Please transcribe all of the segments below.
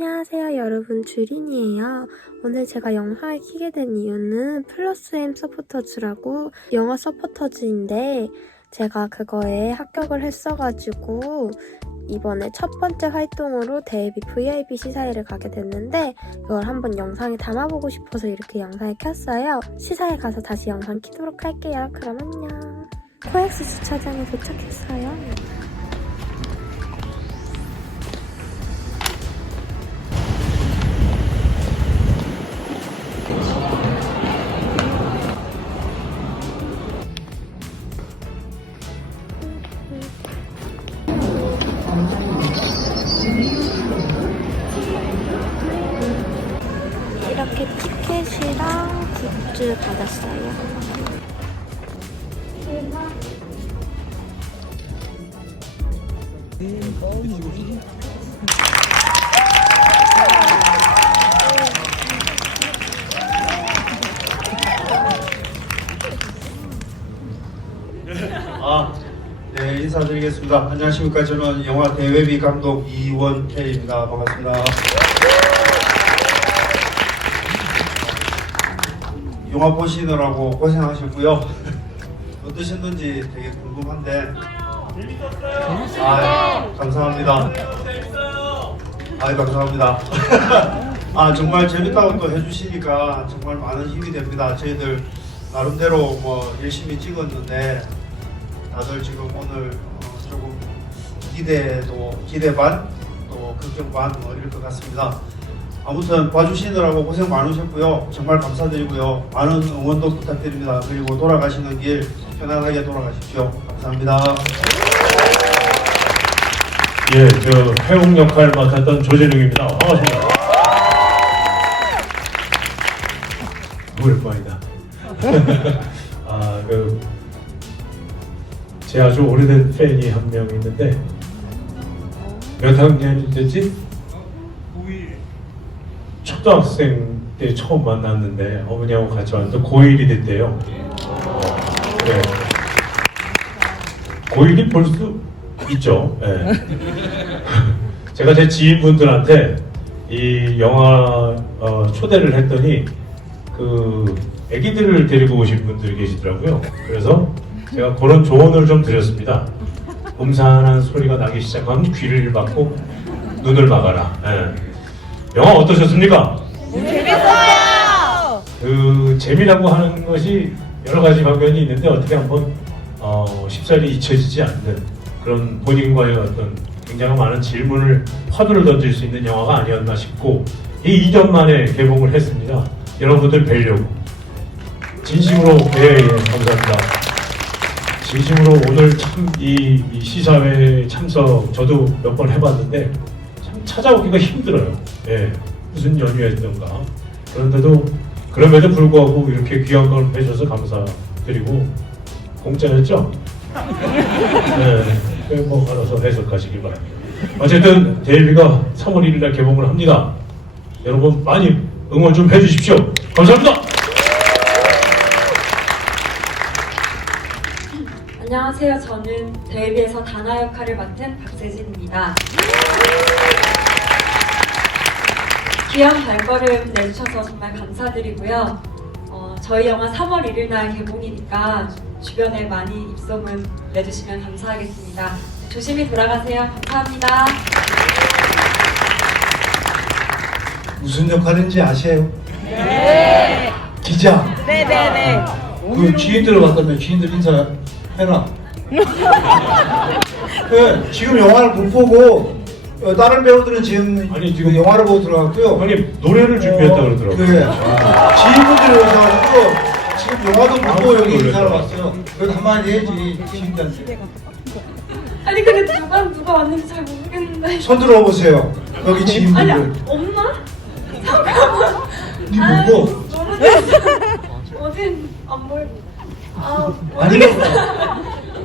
안녕하세요 여러분. 주린이에요. 오늘 제가 영상을 키게 된 이유는 플러스 M 서포터즈라고 영어 서포터즈인데 제가 그거에 합격을 했어가지고 이번에 첫 번째 활동으로 데이비 VIP 시사회를 가게 됐는데 이걸 한번 영상에 담아보고 싶어서 이렇게 영상을 켰어요. 시사회 가서 다시 영상 키도록 할게요. 그럼 안녕. 코엑스 주차장에 도착했어요 이렇게 티켓이랑 굿즈 받았어요. 아, 네, 인사드리겠습니다. 안녕하십니까. 저는 영화 대회비 감독 이원태입니다. 반갑습니다. 영화 보시느라고 고생하셨고요. 어떠셨는지 되게 궁금한데. 재밌었어요. 아, 감사합니다. 아, 감사합니다. 아, 정말 재밌다고 또 해주시니까 정말 많은 힘이 됩니다. 저희들 나름대로 뭐 열심히 찍었는데 다들 지금 오늘 어, 조금 기대도 기대 반, 또 걱정 반 뭐 이럴 것 같습니다. 아무튼 봐주시느라고 고생 많으셨고요. 정말 감사드리고요. 많은 응원도 부탁드립니다. 그리고 돌아가시는 길 편안하게 돌아가십시오. 감사합니다. 예, 그 해웅 역할 맡았던 조재룡입니다. 반갑습니다. 오랜만이다. 아, 그, 제 아주 오래된 팬이 한 명 있는데, 몇 학년이 됐지? 초등학생 때 처음 만났는데, 어머니하고 같이 왔는데, 고1이 됐대요. 네. 고1이 볼 수 있죠. 예. 제가 제 지인분들한테 이 영화 어, 초대를 했더니 그 아기들을 데리고 오신 분들이 계시더라고요. 그래서 제가 그런 조언을 좀 드렸습니다. 음산한 소리가 나기 시작하면 귀를 막고 눈을 막아라. 예. 영화 어떠셨습니까? 재밌어요. 그 재미라고 하는 것이 여러 가지 방면이 있는데 어떻게 한번 어, 쉽사리 잊혀지지 않는 그런 본인과의 어떤 굉장히 많은 질문을 화두를 던질 수 있는 영화가 아니었나 싶고 이 2년 만에 개봉을 했습니다. 여러분들 뵈려고 진심으로 예, 예 감사합니다. 진심으로 오늘 참 이 시사회 참석 저도 몇 번 해봤는데 참 찾아오기가 힘들어요. 예, 무슨 연유였던가 그런데도 그럼에도 불구하고 이렇게 귀한 걸 해줘서 감사드리고 공짜였죠? 네, 그뭐 알아서 해석하시기 바랍니다. 어쨌든 데일비가 3월 1일 날 개봉을 합니다. 여러분 많이 응원 좀 해주십시오. 감사합니다. 안녕하세요. 저는 데뷔에서 다나 역할을 맡은 박세진입니다. 귀한 발걸음 내주셔서 정말 감사드리고요. 어, 저희 영화 3월 1일 날 개봉이니까 주변에 많이 입소문 내주시면 감사하겠습니다. 조심히 돌아가세요. 감사합니다. 무슨 역할인지 아세요? 네. 기자. 네네네. 그 지인들을 봤다면 지인들 인사 해라. 그 지금 영화를 못 보고 어, 다른 배우들은 지금, 아니, 지금- 그 영화를 보고 들어갔고요. 형님 노래를 준비했다 그러더라고요. 그 지인분들이 오셔가지고 지금 영화도 못 보고 여기 인사를 왔어요. 그래도 한마디 해야지 지인들한테. 아니 근데 누가 누가 왔는지 잘 모르겠는데. 손 들어보세요. 여기 아니 지인분들. 엄마? 니 아, 누구? 모르겠어. 어딘 안 보여. 아 아니겠다.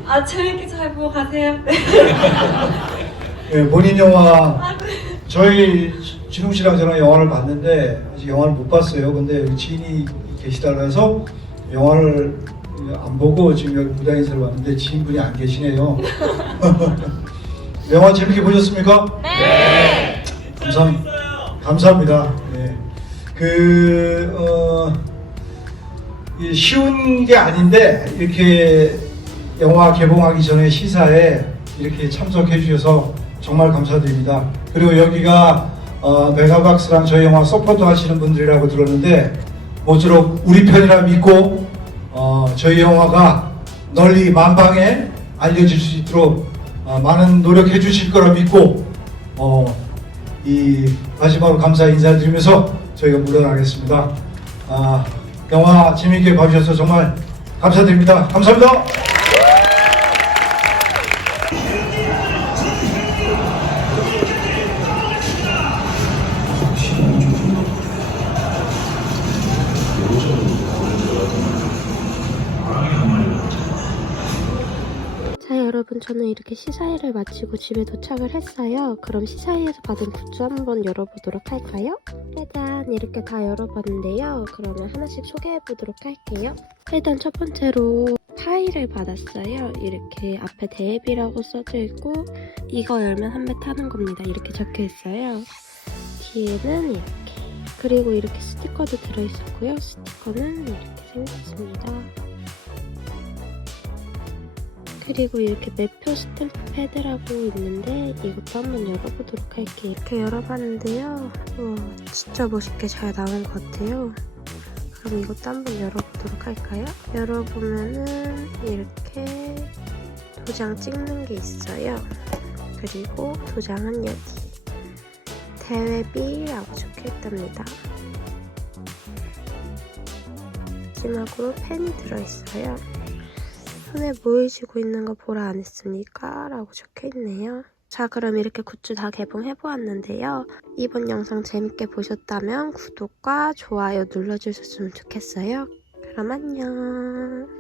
아 재밌게 잘 보고 가세요. 네. 예, 본인 영화 아, 네. 저희 진웅 씨랑 저랑 영화를 봤는데 아직 영화를 못 봤어요. 근데 여기 지인이 계시다 그래서 영화를 안 보고 지금 여기 무대 인사를 왔는데 지인분이 안 계시네요. 영화 재밌게 보셨습니까? 네. 감사합니다. 감사합니다. 예. 그, 어, 이 쉬운 게 아닌데, 이렇게 영화 개봉하기 전에 시사에 이렇게 참석해 주셔서 정말 감사드립니다. 그리고 여기가 어, 메가박스랑 저희 영화 서포트 하시는 분들이라고 들었는데, 모쪼록 우리 편이라 믿고, 어, 저희 영화가 널리 만방에 알려질 수 있도록 어, 많은 노력해 주실 거라 믿고, 어, 이 마지막으로 감사 인사드리면서 저희가 물러나겠습니다. 아, 영화 재미있게 봐주셔서 정말 감사드립니다. 감사합니다. 저는 이렇게 시사회를 마치고 집에 도착을 했어요. 그럼 시사회에서 받은 굿즈 한번 열어보도록 할까요? 짜잔 이렇게 다 열어봤는데요. 그러면 하나씩 소개해보도록 할게요. 일단 첫 번째로 파일을 받았어요. 이렇게 앞에 대앱이라고 써져 있고 이거 열면 한 배 타는 겁니다. 이렇게 적혀 있어요. 뒤에는 이렇게 그리고 이렇게 스티커도 들어있었고요. 스티커는 이렇게 생겼습니다. 그리고 이렇게 매표 스탬프 패드라고 있는데 이것도 한번 열어보도록 할게요. 이렇게 열어봤는데요. 우와, 진짜 멋있게 잘 나온 것 같아요. 그럼 이것도 한번 열어보도록 할까요? 열어보면은 이렇게 도장 찍는 게 있어요. 그리고 도장은 여기 대회비라고 적혀있답니다. 마지막으로 펜이 들어있어요. 손에 뭘 쥐고 있는 거 보라 안 했습니까? 라고 적혀 있네요. 자 그럼 이렇게 굿즈 다 개봉해보았는데요. 이번 영상 재밌게 보셨다면 구독과 좋아요 눌러주셨으면 좋겠어요. 그럼 안녕.